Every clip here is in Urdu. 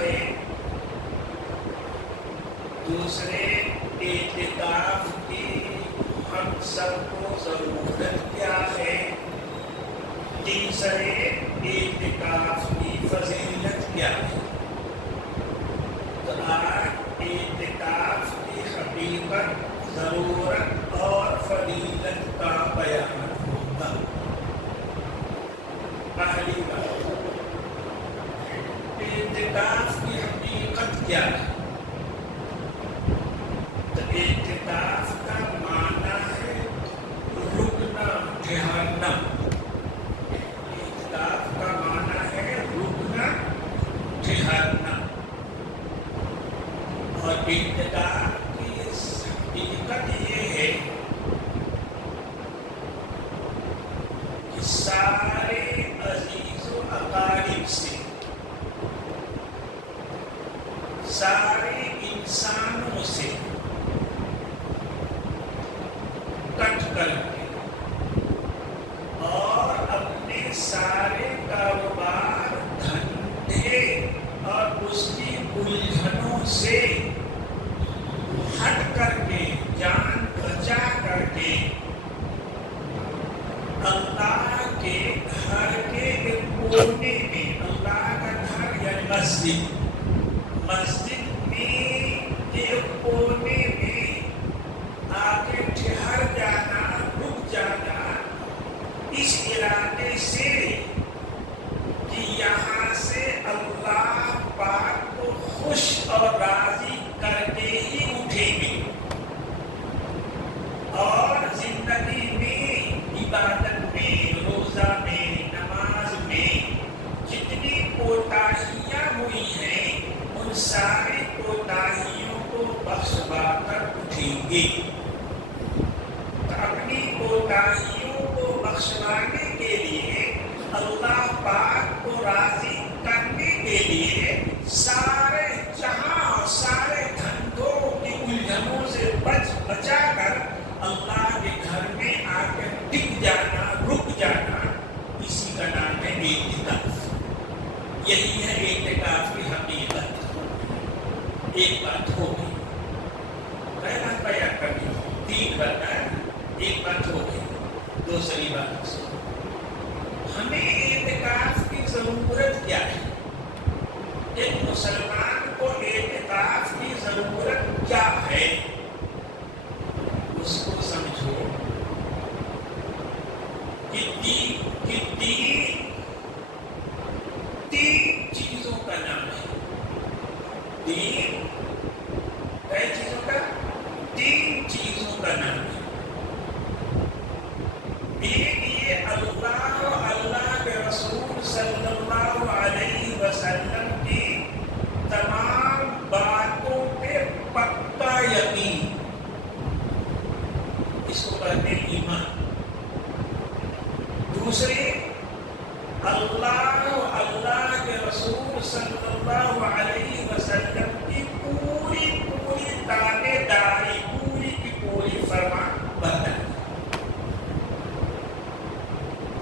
ہے، دوسرے اعتکاف کی ہم سب کو ضرورت کیا ہے، تیسرے اعتکاف کی فضیلت کیا ہے۔ تو آج اعتکاف کی حقیقت، ضرورت اور فضیلت کا بیان ہوگا۔ پہلی بات، اعتکاف کی حقیقت کیا ہے؟ تو اعتکاف کا معنی ہے رکنا، ٹھہرنا۔ اعتکاف کا معنی ہے رکنا، ٹھہرنا۔ اور اعتکاف کی حقیقت یہ ہے کہ سارے عزیز و اقارب سے، سارے انسانوں سے کٹ کر کے اور اپنے سارے کاروبار، دھندے اور اس کی الجھنوں سے ہٹ کر کے، جان بچا کر کے اللہ کے گھر کے ایک کونے میں، اللہ کا گھر یعنی مسجد میں ایک کونے میں آ کے ٹھہر جانا، رک جانا، اس ارادے سے کہ یہاں سے اللہ پاک کو خوش اور راضی کر کے ہی اٹھیں گے، اور زندگی میں، عبادت میں، روزہ میں، نماز میں جتنی کوتاہیاں ہوئی ہیں ان ساری کوتاہیوں کو بخشوا کر اٹھیں گے۔ اپنی کوتاہیوں کو بخشوانے کے لیے، اللہ پاک کو راضی کرنے کے لیے سارے جہاں اور سارے دھندوں کی الجھنوں سے بچا کر اللہ کے گھر میں آ کر ٹک جانا، رک جانا، اسی کا نام ہے اعتکاف۔ یہی ہے اعتکاف کی حقیقت۔ ایک بات ہو گئی، پہلا بیان کر دی، تین بات ہے، ایک بات ہو گئی۔ دوسری بات، ہمیں اعتکاف کی ضرورت کیا ہے؟ ایک مسلمان کو اعتکاف کی ضرورت کیا ہے، اس کو سمجھو کہ تین چیزوں کا نام ہے۔ تین کئی چیزوں کا؟ تین چیزوں کا نام ہے۔ ایک یہ اللہ و اللہ کے رسول صلی اللہ علیہ وسلم کی تمام باتوں پہ پکا یقین، اس کو کہتے ہیں ایمان۔ دوسرے، اللہ و اللہ کے رسول صلی اللہ علیہ وسلم کی پوری تابع داری، پوری کی پوری فرمان برداری۔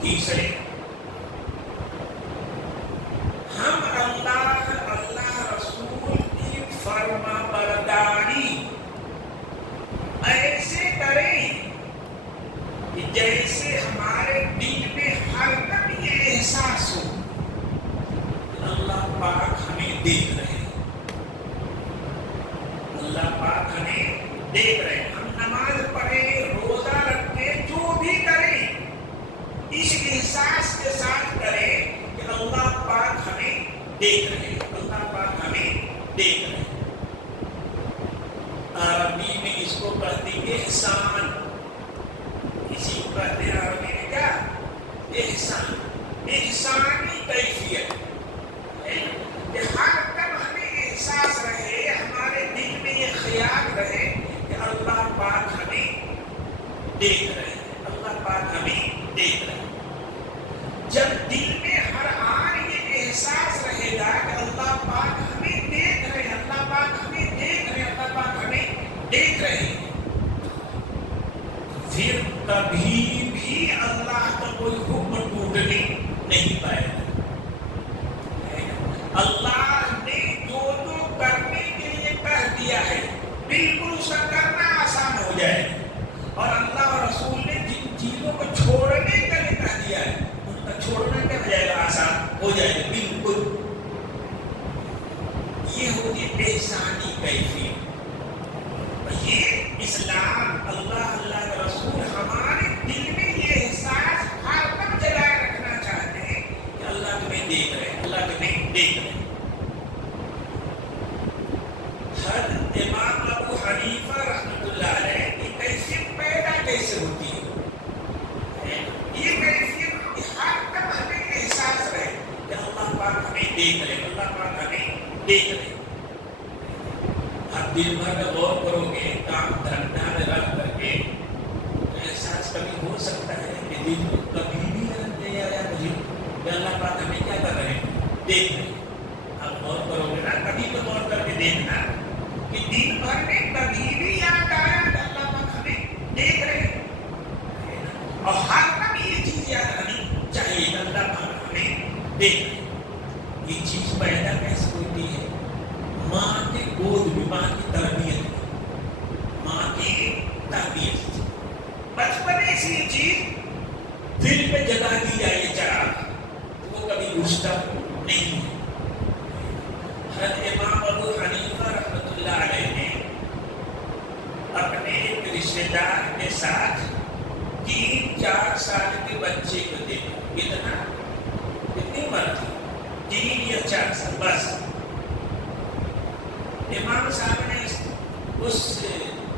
تیسرے، ہم اللہ رسول کی فرما برداری ایسے کریں کہ جیسے ہمارے دل میں ہر دم یہ احساس ہو کہ اللہ پاک ہمیں دیکھ رہے ہیں، اللہ پاک ہمیں دیکھ رہے ہیں۔ ہم نماز پڑھیں، روزہ رکھیں، جو بھی کریں، اس احساس کے ساتھ کریں کہ اللہ پاک ہمیں دیکھ رہے ہیں، اللہ پاک ہمیں دیکھ رہے ہیں۔ عربی میں اس کو کہتے ہیں احسان۔ اسی کو کہتے ہیں عربی میں کیا؟ احسان، احسانی کیفیت ہے کہ ہر دم ہمیں احساس رہے، ہمارے دل میں یہ خیال رہے کہ اللہ پاک ہمیں دیکھ رہے ہیں، اللہ پاک ہمیں دیکھ رہے ہیں۔ جب دل میں ہر آن یہ احساس رہے گا کہ اللہ پاک ہمیں دیکھ رہے ہیں، اللہ پاک ہمیں دیکھ رہے ہیں، اللہ پاک ہمیں دیکھ رہے ہیں، پھر کبھی بھی اللہ کا کوئی حکم ٹوٹنے نہیں پائے گا۔ اللہ نے یہ ہوتی احسانی کیفیت. یہ اسلام اللہ اللہ کا رسول ہمارے دل میں یہ احساس ہر وقت جگائے رکھنا چاہتے ہیں کہ اللہ تمہیں دیکھ رہے, اللہ تمہیں دیکھ رہے. حضرت امام ابو حنیفہ رحمۃ اللہ علیہ کی کیفیت پیدا کیسے ہوتی ہے؟ یہ کیفیت ہر وقت ہمیں احساس رہے کہ اللہ پاک ہمیں دیکھ رہے, اللہ پاک ہمیں دیکھ رہے. آپ دن بھر غور کرو گے, کام دھندا میں رکھ کر کے احساس کبھی ہو سکتا ہے کہ دن میں کبھی بھی نہیں آیا مجھے کہ اللہ پاک ہمیں کیا کر رہے ہیں, دیکھ رہے ہیں. آپ غور کرو گے نا, کبھی تو غور کر کے دیکھنا کہ دن بھر میں کبھی بھی یاد آیا کہ اللہ پاک ہمیں دیکھ رہے ہیں. اور ہر وقت یہ چیز یاد رہنی چاہیے کہ اللہ پاک ہمیں دیکھ رہے ہیں. یہ چیز پیدا کیسے ہوتی ہے؟ ماں کے گود میں, ماں کی تربیت, ماں کی تربیت. بچپنے سے یہ چیز دل پہ جگہ دی جائے چراغ, وہ کبھی گھستا نہیں ہے. حضرت امام ابو حنیفہ رحمۃ اللہ علیہ نے اپنے ایک رشتے دار کے ساتھ 3-4 سال کے بچے کو دیکھا. کتنی عمر تھی؟ 3 یا 4 سال بس. امام صاحب نے اس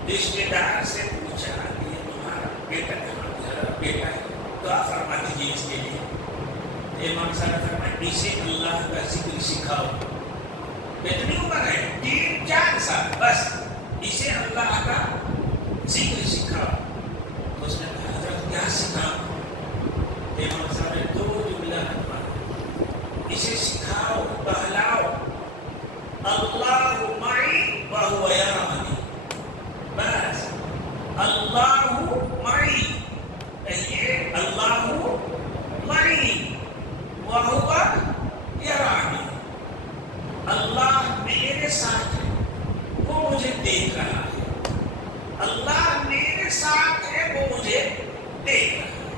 رشتے دار سے پوچھا کہ یہ تمہارا بیٹا کہاں, بیٹا ہے تو آپ فرما دیجیے اس کے لیے. امام صاحب نے فرمایا اسے اللہ کا ذکر سکھاؤ. کتنی عمر ہے؟ 3-4 سال بس. اسے اللہ کا ذکر سکھاؤ. اس نے کہا حضرت کیا سکھاؤ؟ امام صاحب نے 2 جملہ فرمایا, اسے سکھاؤ, بہلاؤ اللہ معی وہو یرانی. بس اللہ معی, کہیے اللہ معی وہو یرانی. اللہ میرے ساتھ ہے, وہ مجھے دیکھ رہا ہے. اللہ میرے ساتھ ہے, وہ مجھے دیکھ رہا ہے.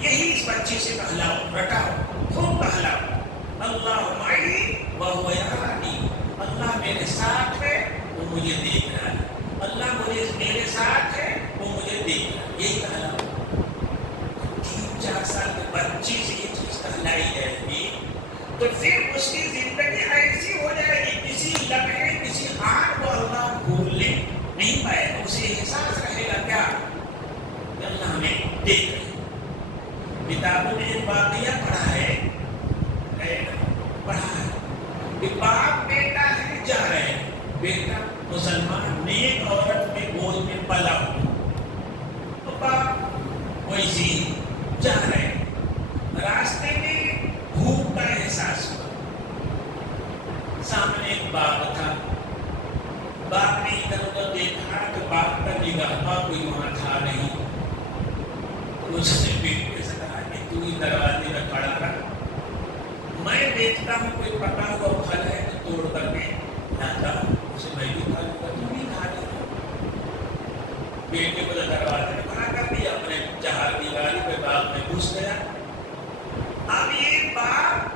یہی اس بچے سے بہلاؤ, رٹاؤ, خوب بہلاؤ. اللہ معی وہو یرانی, اللہ میرے ساتھ ہے, وہ مجھے دیکھ رہا ہے. اللہ مجھے میرے ساتھ ہے, وہ مجھے دیکھ رہا ہے. یہی کہلاؤ. 3-4 سال کے بچے سے یہ چیز کہلائی جائے گی تو پھر اس کی زندگی ایسی ہو جائے گی, کسی لمحے کسی حال کو اللہ بھولنے نہیں پائے گا. اسے احساس رہے گا کیا کہ اللہ ہمیں دیکھ رہے. کتابوں نے ایک واقعہ پڑھا ہے کہ باپ بیٹا ہے جا رہے ہیں, بیٹا مسلمان نیک عورت میں گود میں پلا ہوا, تو باپ ویسے ہی جا رہے ہیں. راستے میں بھوک کا احساس ہوا. سامنے ایک باغ تھا. باپ نے ادھر ادھر دیکھا تو باپ کا نگاہ کوئی وہاں تھا نہیں. اس نے بیٹے سے کہا کہ تو ہی دروازے میں کھڑا رہا, میں دیکھتا ہوں کوئی پکا ہوا پھل ہے تو توڑ کر کے لاتا ہوں, اسے میں بھی کھا لوں گا, تم بھی کھا لینا. بیٹے کو دروازے میں کھڑا کر دیا, اپنے چہار دیواری پہ باغ میں گھس گیا. اب یہ باپ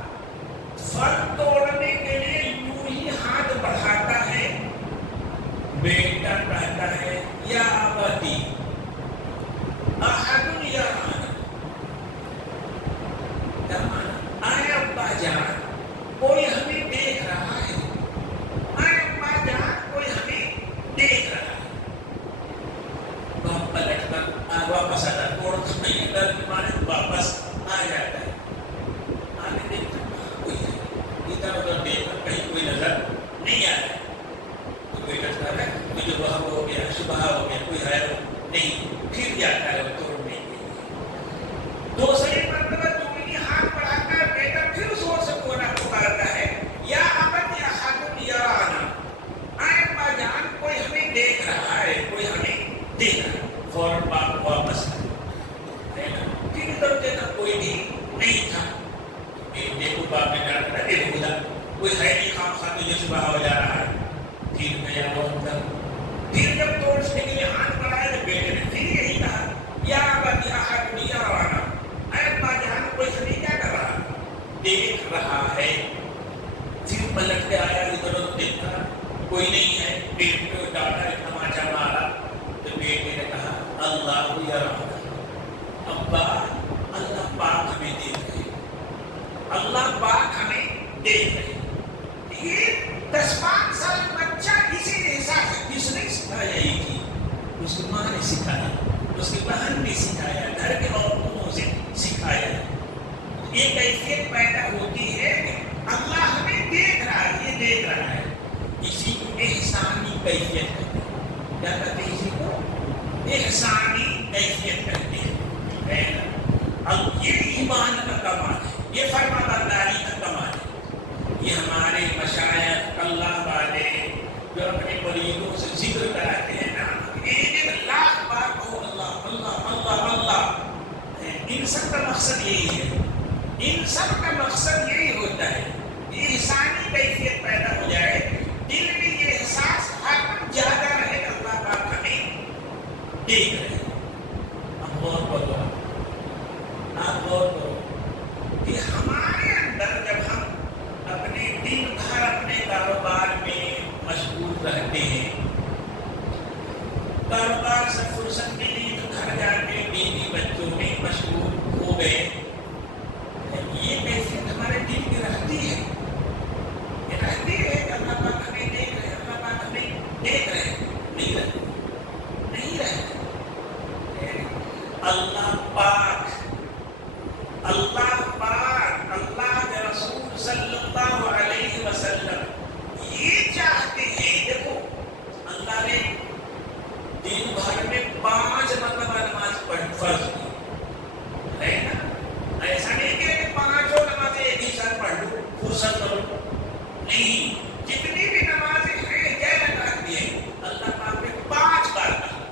پھل توڑنے کے لیے یوں ہی ہاتھ بڑھاتا ہے. بیٹا کہتا ہے یا ابتی احد یرانا, آئے ابا جان کوئی ہمیں دیکھ رہا ہے, آئے ابا جان کوئی ہمیں دیکھ رہا ہے. باپ پلٹ کر واپس آتا, توڑ نہیں ڈر کے مارے واپس آ جاتا ہے. آنے دیکھتا کوئی ہے, ادھر ادھر دیکھا کہیں کوئی نظر نہیں آ رہا ہے. تو کوئی کہتا ہے مجھے وہاں ہو گیا, صبح ہو گیا, کوئی ہے نہیں. پھر جاتا ہے وہ توڑنے کے لیے. دوسری مرتبہ دوسری ہاتھ بڑھاتا ہے, بیٹا پھر زور سے کونا پکارتا ہے یا ابت احد یرانا, آئے ابا جان کوئی ہمیں دیکھ رہا ہے, کوئی ہمیں دیکھ رہا ہے. فوراً باپ واپس آئے. پھر ادھر دیکھا کوئی بھی نہیں تھا. دیکھو باپ نے کہا تھا دیکھو ادھر کوئی ہے نہیں, خام خواہ تجھے صبح ہو جا رہا ہے. پھر گیا وہ اندر. پھر جب توڑنے کے لیے ہاتھ بڑھایا تو بیٹے نے پھر یہی کہا یا ابت احد یرانا, اے ابا جان کوئی ہمیں کیا کر رہا, دیکھ رہا ہے. پھر پلٹ کے آیا, ادھر ادھر دیکھا کوئی نہیں ہے، بیٹے کو ڈانٹا، تماچا مارا، تو بیٹے نے کہا اللہ یرحمک، ابا اللہ پاک ہمیں دیکھ رہے، اللہ پاک ہمیں دیکھ رہے۔ یہ 10-5 سال بچہ اسی احساس ہے، کس نے سکھایا یہ چیز؟ اس کی ماں نے سکھایا، اس کی بہن نے سکھایا، گھر کے عورتوں سے سکھایا۔ یہ کیفیت پیدا ہوتی ہے کہ اللہ ہمیں دیکھ رہا ہے، یہ دیکھ رہا ہے، اسی کو احسانی کیفیت کہتے ہیں۔ کیا کہتے ہیں اسی کو؟ احسانی کیفیت کہتے ہیں۔ اب یہ ایمان کا کمال ہے، یہ فرمانبرداری کا کمال ہے۔ یہ ہمارے مشائخ اللہ والے جو اپنے مریدوں سے ذکر کراتے ہیں نا، ایک لاکھ بار کہو اللہ اللہ اللہ اللہ، ان سب کا مقصد یہی ہے، ان سب کا مقصد یہی ہوتا ہے، احسانی کیفیت پیدا ہو جائے، دل میں یہ احساس ہر وقت جاگا رہے کہ اللہ پاک ہمیں دیکھ رہے ہیں۔ اب غور کرو، آپ غور کرو کہ ہمارے اندر جب ہم اپنے دن بھر اپنے کاروبار میں مشغول رہتے ہیں، کاروبار سے فرصت ملی تو گھر جا کے بیوی بچوں میں مشغول ہو گئے، یہ کیفیت ہمارے دل کی رہتی ہے، یہ رہتی ہے کہ اللہ پاک ہمیں دیکھ رہے، اللہ پاک ہمیں دیکھ رہے، نہیں رہتے، نہیں رہتے۔ اللہ پاک، اللہ پاک، اللہ کے رسول صلی اللہ علیہ وسلم یہ چاہتے ہیں، دیکھو اللہ نے دن بھر میں 5 مرتبہ نماز فرض کی ہے نا، ایسا نہیں کہ 5 نمازیں ایک ہی ساتھ پڑھ لو، فرصت کرو، نہیں، جتنی بھی نمازیں ہیں غیر رکعت کی ہیں، اللہ پاک نے 5 بار کہا،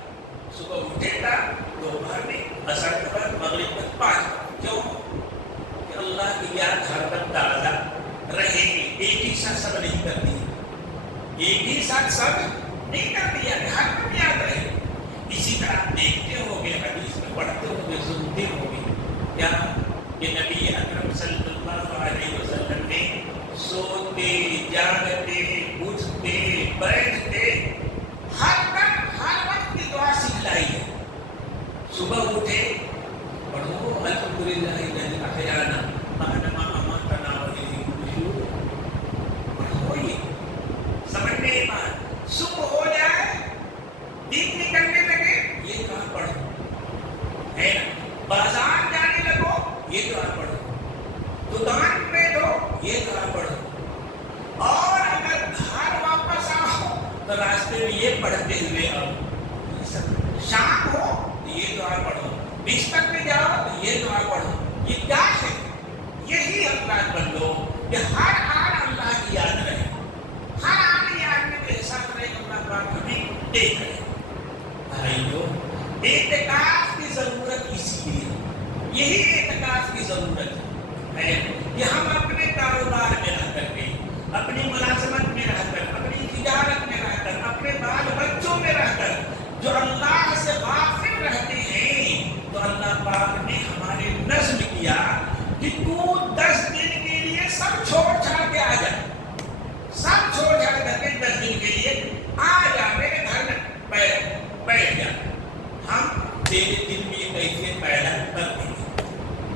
صبح اٹھے گا، دوپہر میں، عصر کے بعد، مغرب تک 5 بار۔ کیوں؟ کہ اللہ کی یاد ہر وقت تازہ رہے گی، ایک ہی ساتھ سب نہیں کر دی، ایک ہی ساتھ سب نہیں کر دیا، ہر وقت یاد رہے۔ اسی طرح دیکھتے ہو گے، حدیث میں پڑھتے ہو گے، سنتے ہو گے، کیا کہ نبی اکرم صلی اللہ علیہ وسلم نے سوتے، جاگتے، اٹھتے، بیٹھتے، ہر وقت کی دعا سکھلائی ہے۔ صبح اٹھے پڑھو الحمدللہ الذی احیانا بعد ما اماتنا والیہ النشور، پڑھو، یہ سمجھ میں بات، صبح ہو جائے، دن نکلنے لگے، یہ دعا پڑھو، ہے نا، بازار جانے لگو، یہ دعا پڑھو، دکان پہ دو، یہ دعا پڑھو، اور اگر گھر واپس آؤ تو راستے میں یہ پڑھتے ہوئے آؤ، شام ہو تو یہ دعا پڑھو، بستر میں جاؤ تو یہ دعا پڑھو۔ یہ کیا ہے؟ یہی اللہ بندو کہ ہر آن اللہ کی یاد رہے، ہر آن یاد میں احساس رہے کہ اللہ پاک ہمیں دیکھ رہے۔ بھائیو، اعتکاف کی ضرورت اسی لیے، یہی اعتکاف کی ضرورت ہے کہ ہم اپنے کاروبار میں رہ کر کے، اپنی ملازمت میں رہ کر، اپنی تجارت میں رہ کر، اپنے بال بچوں میں رہ کر جو اللہ سے غافل رہتے ہیں، تو اللہ پاک نے ہمارے نظم کیا کہ تو 10 دن کے لیے سب چھوڑ چھاڑ کے آ جا، سب چھوڑ چھاڑ کر کے 10 دن کے لیے آ جا، میرے گھر میں بیٹھ جا، ہم تیرے دل میں یہ کیفیت پیدا کر دیں گے،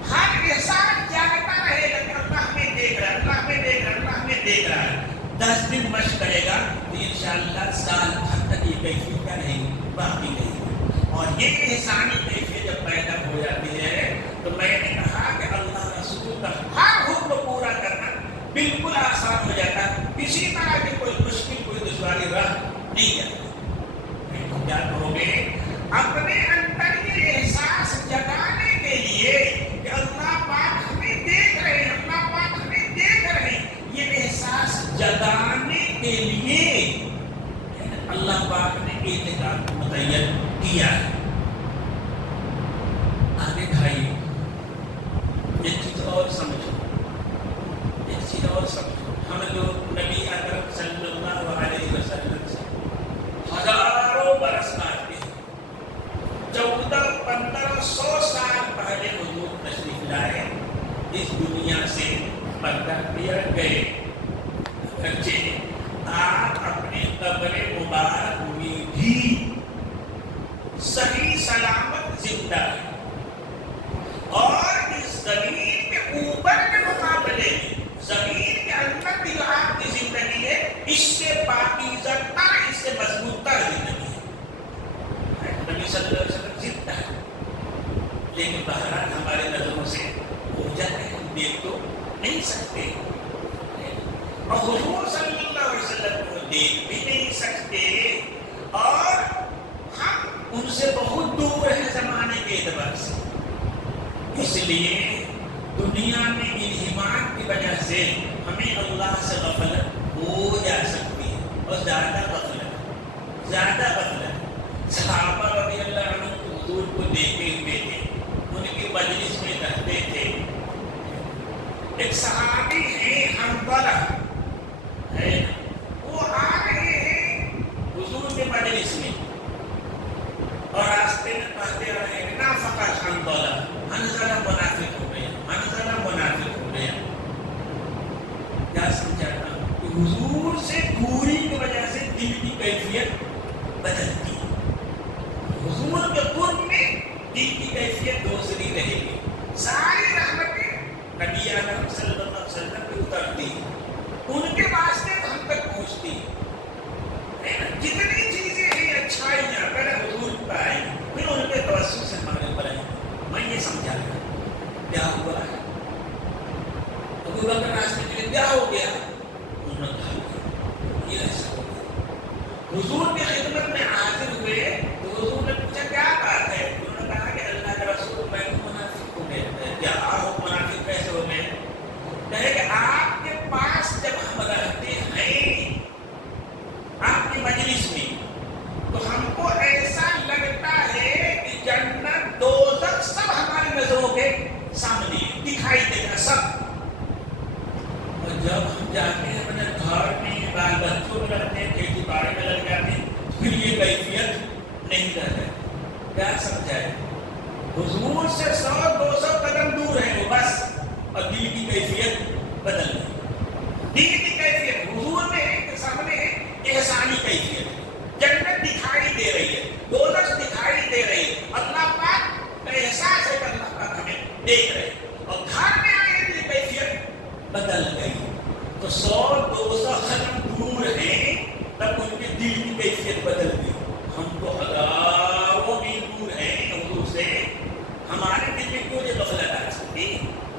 ہر احساس جاگتا رہے گا کہ اللہ ہمیں دیکھ رہا ہے، اللہ ہمیں دیکھ رہا ہے، اللہ ہمیں دیکھ رہا ہے۔ 10 دن مشق کرے گا تو انشاءاللہ سال بھر تک یہ کیفیت کا نہیں باقی نہیں، اور یہ احسانی کیفیت جب پیدا ہو جاتی ہے تو میں نے کہا کہ اللہ رسول کا ہر حکم پورا کرنا بالکل آسان ہو جاتا، کسی طرح کی کوئی مشکل، کوئی دشواری رہ نہیں جاتی۔ کیا کہو گے؟ اپنے اندر یہ احساس جگانے کے لیے کہ اللہ پاک ہمیں دیکھ رہے ہیں، اللہ پاک ہمیں دیکھ رہے ہیں، یہ احساس جگانے کے لیے اللہ پاک نے اعتکاف متعین کیا ہے۔ آگے بھائی ایک چیز اور سمجھو، ایک چیز اور سمجھو، ہم لوگ نبی اکرم صلی اللہ علیہ وسلم سے ہزاروں برس مانتے ہیں، 1400-1500 سال پہلے حضور تشریف لائے، اس دنیا سے پردہ کیا گئے، بچے آپ اپنے قبر مبارک میں بھی صحیح سلامت زندہ ہے، اور اس زمین کے اوپر کے مقابلے میں زمین کے اندر بھی جو آپ کی زندگی ہے اس سے پاکیزہ تر، اس سے مضبوط تر زندگی ہے۔ نبی صلی اللہ علیہ وسلم زندہ ہے، لیکن بہرحال ہمارے نظروں سے ہو جاتے ہیں، ہم دیکھ تو نہیں سکتے، اور حضور صلی اللہ علیہ وسلم کو دیکھ بھی نہیں سکتے، اور ہم ان سے بہت دور ہیں زمانے کے اعتبار سے۔ اس لیے دنیا میں انہماک کی وجہ سے ہمیں اللہ سے غفلت ہو جا سکتی ہے، اور زیادہ غفلت۔ صحابہ رضی اللہ عنہ حضور کو دیکھے ہوئے تھے، ان کی مجلس میں رہتے تھے۔ ایک صحابی ہیں حنظلہ، وہ آ رہے ہیں حضور کے مجلس میں، اور راستے میں کہتے رہے نافق حنظلہ، حنظلہ منافق ہو گیا، حنظلہ منافق ہو گیا۔ کیا سمجھاتا ہوں کہ حضور سے دوری کی وجہ سے دل کی کیفیت بدلتی ہے، حضور کے قرب میں دل کی کیفیت دوسری رہے گی، ساری رحمتیں نبی اکرم صلی اللہ علیہ وسلم پہ اترتی ہیں، ان کے واسطے ہم تک پہنچتی ہیں۔ جتنی چیزیں ہیں اچھائیاں پہلے حضور پر آئیں، پھر ان کے توسل سے ہمارے اوپر آئیں۔ میں یہ سمجھا رہا کیا ہوا ہے، ابو بکر راستے کے لیے کیا ہو گیا، انہوں نے کہا یہ ایسا ہو گیا۔ حضور کی خدمت میں حاضر ہوئے تو حضور نے پوچھا کیا بات ہے، انہوں نے کہا کہ اللہ کے رسول میں منافق ہو گئے۔ کیا آپ منافق کیسے ہو گئے؟ کہے کہ آپ کے پاس جب ہم رہتے ہیں آپ کی مجلس میں تو ہم کو ایسا لگتا ہے کہ جنت دوزخ سب ہماری نظروں کے سامنے دکھائی دیتا سب، اور جب ہم جاتے ہیں اپنے گھر میں بال بچوں میں رہتے ہیں، کھیتی باڑی میں لگ جاتے ہیں، پھر یہ کیفیت نہیں رہتا۔ کیا سمجھائے، حضور سے 100-200 قدم دور ہے وہ بس، اور دل کی کیفیت بدل گئی۔ دل کی کیفیت حضور میں ہے کہ سامنے ہے احسانی کیفیت، جنت دکھائی دے رہی ہے، دوزخ دکھائی دے رہی ہے، اللہ پاک کا احساس ہے کہ اللہ پاک ہمیں دیکھ رہے ہیں، اور گھر میں آئے دل کی کیفیت بدل گئی۔ تو 100-200 قدم دور ہیں تب ان کے دل کی کیفیت بدل گئی۔ ہم تو ہزاروں میل دور ہیں حضور سے، ہمارے دل میں کیوں یہ غفلت آ سکتی؟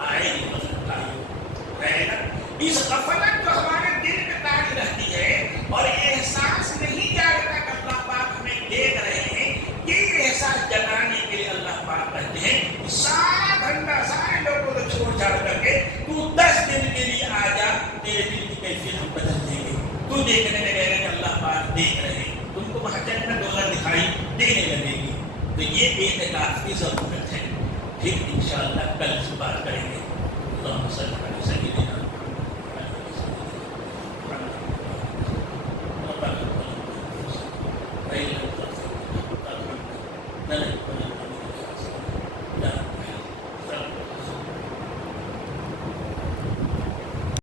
آئے گی غفلت آئے گا، اس غفلت جو ہمارے دل میں تاری رہتی ہے اور احساس نہیں جاتا کہ اللہ پاک ہمیں دیکھ رہے ہیں، یہ احساس جگانے کے لیے اللہ پاک کہتے ہیں سارا دھندا سارے لوگوں کو چھوڑ چھاڑ کر کے تو 10 دن کے لیے آ جا، تیرے دل کی کیفیت ہم بدل دیں گے، تو دیکھنے لگے گا کہ اللہ پاک دیکھ رہے ہیں، تم کو وہاں جنت دوزخ دکھائی دینے لگے گی۔ تو یہ اعتکاف کی ضرورت ہے۔ پھر انشاءاللہ کل سے بات کریں گے۔ اللہم صلی علی سیدنا محمد۔